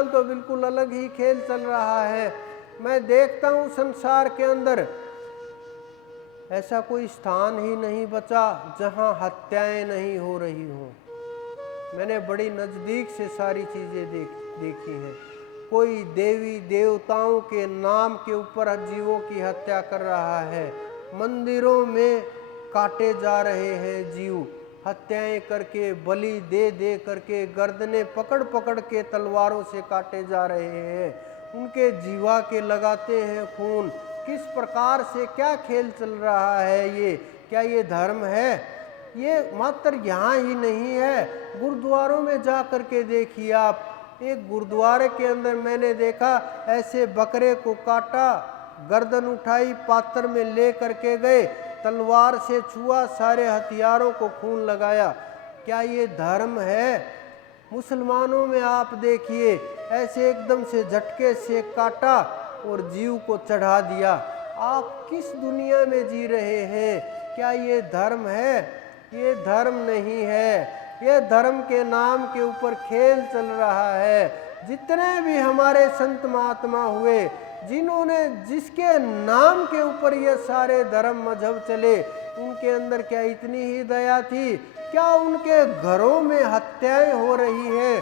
आजकल तो बिल्कुल अलग ही खेल चल रहा है। मैं देखता हूँ संसार के अंदर ऐसा कोई स्थान ही नहीं बचा जहाँ हत्याएं नहीं हो रही हों। मैंने बड़ी नज़दीक से सारी चीज़ें देखी हैं। कोई देवी देवताओं के नाम के ऊपर जीवों की हत्या कर रहा है, मंदिरों में काटे जा रहे हैं जीव, हत्याएं करके, बलि दे दे करके, गर्दनें पकड़ पकड़ के तलवारों से काटे जा रहे हैं, उनके जीवा के लगाते हैं खून। किस प्रकार से क्या खेल चल रहा है ये? क्या ये धर्म है? ये मात्र यहाँ ही नहीं है, गुरुद्वारों में जा कर के देखिए आप। एक गुरुद्वारे के अंदर मैंने देखा ऐसे बकरे को काटा, गर्दन उठाई, पात्र में ले करके गए, तलवार से छुआ, सारे हथियारों को खून लगाया। क्या ये धर्म है? मुसलमानों में आप देखिए ऐसे एकदम से झटके से काटा और जीव को चढ़ा दिया। आप किस दुनिया में जी रहे हैं? क्या ये धर्म है? ये धर्म नहीं है। ये धर्म के नाम के ऊपर खेल चल रहा है। जितने भी हमारे संत महात्मा हुए, जिन्होंने जिसके नाम के ऊपर ये सारे धर्म मजहब चले, उनके अंदर क्या इतनी ही दया थी? क्या उनके घरों में हत्याएं हो रही है?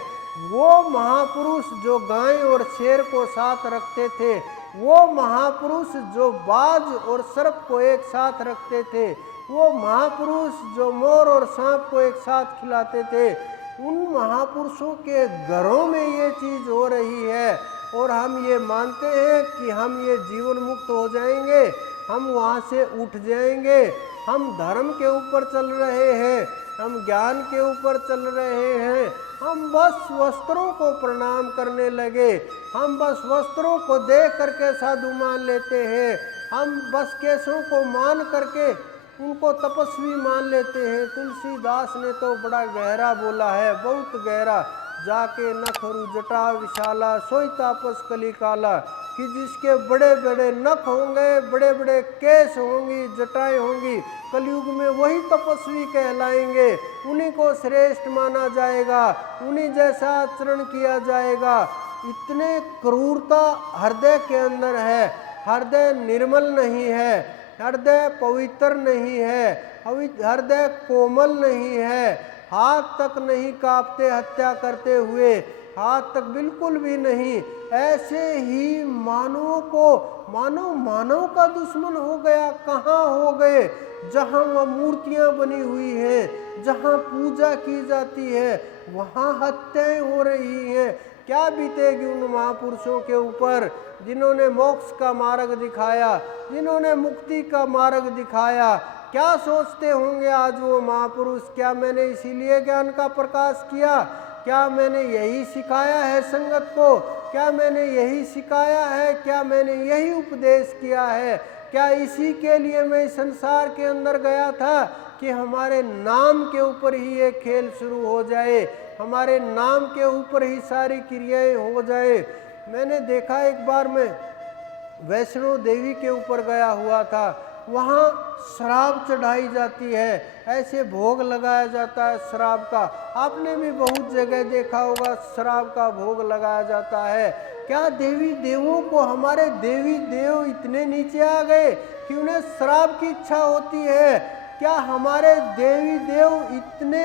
वो महापुरुष जो गाय और शेर को साथ रखते थे, वो महापुरुष जो बाज और सर्प को एक साथ रखते थे, वो महापुरुष जो मोर और सांप को एक साथ खिलाते थे, उन महापुरुषों के घरों में ये चीज़ हो रही है। और हम ये मानते हैं कि हम ये जीवन मुक्त हो जाएंगे, हम वहाँ से उठ जाएंगे। हम धर्म के ऊपर चल रहे हैं, हम ज्ञान के ऊपर चल रहे हैं। हम बस वस्त्रों को प्रणाम करने लगे, हम बस वस्त्रों को देख करके साधु मान लेते हैं, हम बस केशों को मान करके उनको तपस्वी मान लेते हैं। तुलसीदास ने तो बड़ा गहरा बोला है, बहुत गहरा, जाके नख रु जटा विशाला, सोई तापस कली काला, कि जिसके बड़े बड़े नख होंगे, बड़े बड़े केस होंगी, जटाएं होंगी, कलयुग में वही तपस्वी कहलाएंगे, उन्हीं को श्रेष्ठ माना जाएगा, उन्हीं जैसा आचरण किया जाएगा। इतने क्रूरता हृदय के अंदर है, हृदय निर्मल नहीं है, हृदय पवित्र नहीं है, हृदय कोमल नहीं है, हाथ तक नहीं कांपते हत्या करते हुए, हाथ तक बिल्कुल भी नहीं। ऐसे ही मानव का दुश्मन हो गया। कहाँ हो गए? जहाँ वह मूर्तियाँ बनी हुई हैं, जहाँ पूजा की जाती है, वहाँ हत्याएं हो रही हैं। क्या बीतेगी उन महापुरुषों के ऊपर जिन्होंने मोक्ष का मार्ग दिखाया, जिन्होंने मुक्ति का मार्ग दिखाया? क्या सोचते होंगे आज वो महापुरुष? क्या मैंने इसीलिए ज्ञान का प्रकाश किया? क्या मैंने यही सिखाया है संगत को? क्या मैंने यही सिखाया है? क्या मैंने यही उपदेश किया है? क्या इसी के लिए मैं संसार के अंदर गया था कि हमारे नाम के ऊपर ही ये खेल शुरू हो जाए, हमारे नाम के ऊपर ही सारी क्रियाएं हो जाए? मैंने देखा एक बार मैं वैष्णो देवी के ऊपर गया हुआ था, वहाँ शराब चढ़ाई जाती है, ऐसे भोग लगाया जाता है शराब का। आपने भी बहुत जगह देखा होगा, शराब का भोग लगाया जाता है। क्या देवी देवों को, हमारे देवी देव इतने नीचे आ गए कि उन्हें शराब की इच्छा होती है? क्या हमारे देवी देव इतने,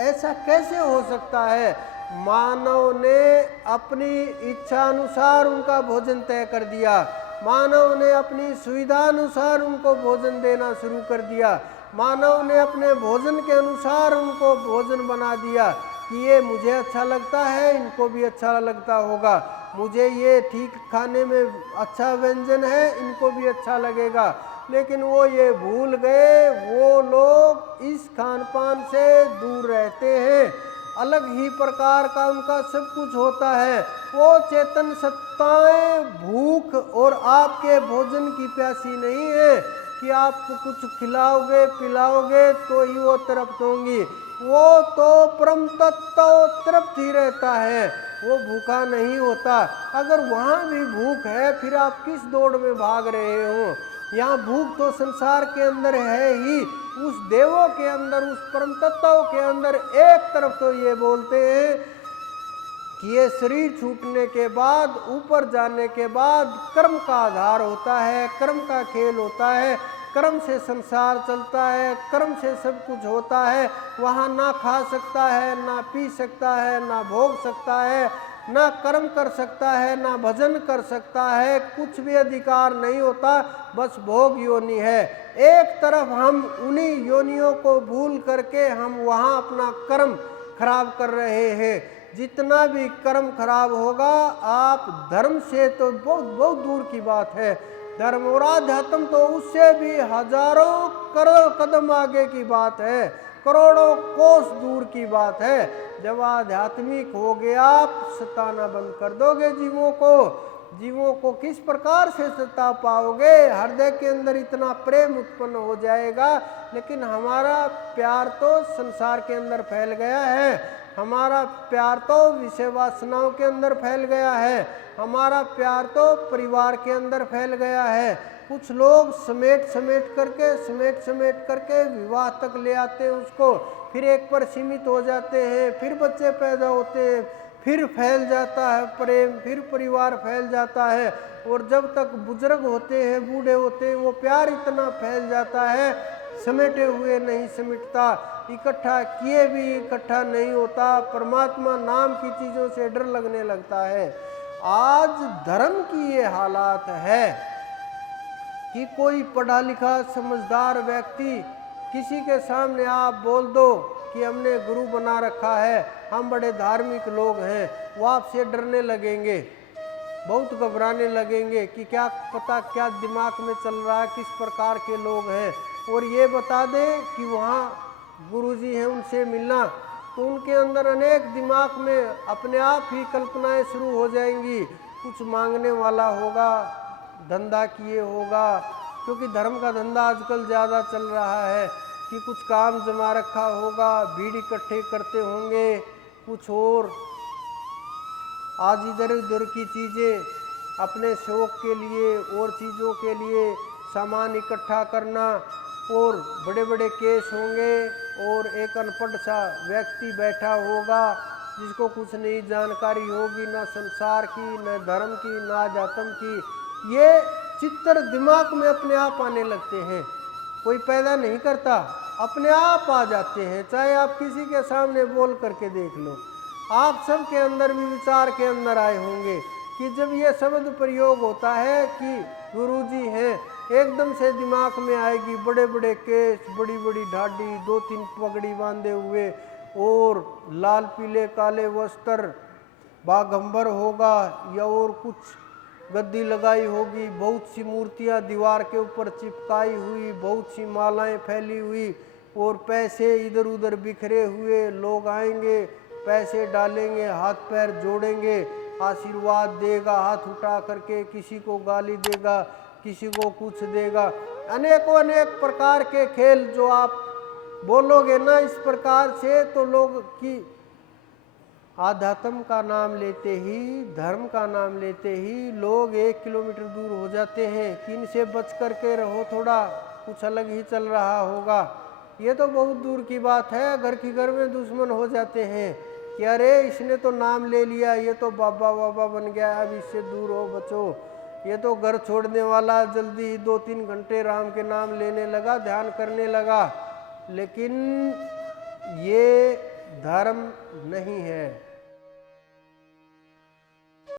ऐसा कैसे हो सकता है? मानव ने अपनी इच्छा अनुसार उनका भोजन तय कर दिया, मानव ने अपनी सुविधा अनुसार उनको भोजन देना शुरू कर दिया, मानव ने अपने भोजन के अनुसार उनको भोजन बना दिया कि ये मुझे अच्छा लगता है, इनको भी अच्छा लगता होगा, मुझे ये ठीक खाने में अच्छा व्यंजन है, इनको भी अच्छा लगेगा। लेकिन वो ये भूल गए, वो लोग इस खान पान से दूर रहते हैं, अलग ही प्रकार का उनका सब कुछ होता है। वो चेतन सत्ताएं भूख और आपके भोजन की प्यासी नहीं है कि आपको कुछ खिलाओगे पिलाओगे तो ही वो तृप्त होंगी। वो तो परम तत्व तृप्त ही रहता है, वो भूखा नहीं होता। अगर वहाँ भी भूख है, फिर आप किस दौड़ में भाग रहे हो? यहाँ भूख तो संसार के अंदर है ही, उस देवों के अंदर, उस परम तत्व के अंदर। एक तरफ तो ये बोलते हैं कि ये शरीर छूटने के बाद, ऊपर जाने के बाद कर्म का आधार होता है, कर्म का खेल होता है, कर्म से संसार चलता है, कर्म से सब कुछ होता है। वहाँ ना खा सकता है, ना पी सकता है, ना भोग सकता है, ना कर्म कर सकता है, ना भजन कर सकता है, कुछ भी अधिकार नहीं होता, बस भोग योनि है। एक तरफ हम उन्हीं योनियों को भूल करके हम वहाँ अपना कर्म खराब कर रहे हैं। जितना भी कर्म खराब होगा, आप धर्म से तो बहुत बहुत दूर की बात है, धर्म और आध्यात्म तो उससे भी हजारों करोड़ कदम आगे की बात है, करोड़ों कोस दूर की बात है। जब आध्यात्मिक हो गया, आप सताना बंद कर दोगे जीवों को किस प्रकार से सता पाओगे? हृदय के अंदर इतना प्रेम उत्पन्न हो जाएगा। लेकिन हमारा प्यार तो संसार के अंदर फैल गया है, हमारा प्यार तो विषय वासनाओं के अंदर फैल गया है, हमारा प्यार तो परिवार के अंदर फैल गया है। कुछ लोग समेट समेट करके विवाह तक ले आते हैं उसको, फिर एक पर सीमित हो जाते हैं, फिर बच्चे पैदा होते हैं, फिर फैल जाता है प्रेम, फिर परिवार फैल जाता है। और जब तक बुजुर्ग होते हैं, बूढ़े होते हैं, वो प्यार इतना फैल जाता है, समेटे हुए नहीं समिटता, इकट्ठा किए भी इकट्ठा नहीं होता। परमात्मा नाम की चीज़ों से डर लगने लगता है। आज धर्म की ये हालात है कि कोई पढ़ा लिखा समझदार व्यक्ति, किसी के सामने आप बोल दो कि हमने गुरु बना रखा है, हम बड़े धार्मिक लोग हैं, वो आपसे डरने लगेंगे, बहुत घबराने लगेंगे कि क्या पता क्या दिमाग में चल रहा है, किस प्रकार के लोग हैं। और ये बता दें कि वहाँ गुरुजी हैं, उनसे मिलना, तो उनके अंदर अनेक दिमाग में अपने आप ही कल्पनाएं शुरू हो जाएंगी। कुछ मांगने वाला होगा, धंधा किए होगा, क्योंकि धर्म का धंधा आजकल ज़्यादा चल रहा है, कि कुछ काम जमा रखा होगा, भीड़ इकट्ठे करते होंगे, कुछ और आज इधर उधर की चीज़ें अपने शौक के लिए और चीज़ों के लिए सामान इकट्ठा करना। और बड़े बड़े केस होंगे और एक अनपढ़ सा व्यक्ति बैठा होगा जिसको कुछ नहीं जानकारी होगी, ना संसार की, न धर्म की, ना आध्यात्म की। ये चित्र दिमाग में अपने आप आने लगते हैं, कोई पैदा नहीं करता, अपने आप आ जाते हैं। चाहे आप किसी के सामने बोल करके देख लो, आप सब के अंदर भी विचार के अंदर आए होंगे कि जब ये शब्द प्रयोग होता है कि गुरुजी हैं, एकदम से दिमाग में आएगी बड़े बड़े केस, बड़ी बड़ी ढाडी, 2-3 पगड़ी बांधे हुए और लाल पीले काले वस्त्र, बाघंबर होगा या और कुछ गद्दी लगाई होगी, बहुत सी मूर्तियां दीवार के ऊपर चिपकाई हुई, बहुत सी मालाएं फैली हुई और पैसे इधर उधर बिखरे हुए। लोग आएंगे, पैसे डालेंगे, हाथ पैर जोड़ेंगे, आशीर्वाद देगा, हाथ उठा करके किसी को गाली देगा, किसी को कुछ देगा। अनेकों अनेक प्रकार के खेल जो आप बोलोगे ना इस प्रकार से, तो लोग की आध्यात्म का नाम लेते ही, धर्म का नाम लेते ही लोग 1 किलोमीटर दूर हो जाते हैं कि इनसे बच करके रहो, थोड़ा कुछ अलग ही चल रहा होगा। ये तो बहुत दूर की बात है, घर की घर में दुश्मन हो जाते हैं कि अरे इसने तो नाम ले लिया, ये तो बाबा बाबा बन गया, अब इससे दूर हो, बचो। ये तो घर छोड़ने वाला, जल्दी ही 2-3 घंटे राम के नाम लेने लगा, ध्यान करने लगा। लेकिन ये धर्म नहीं है।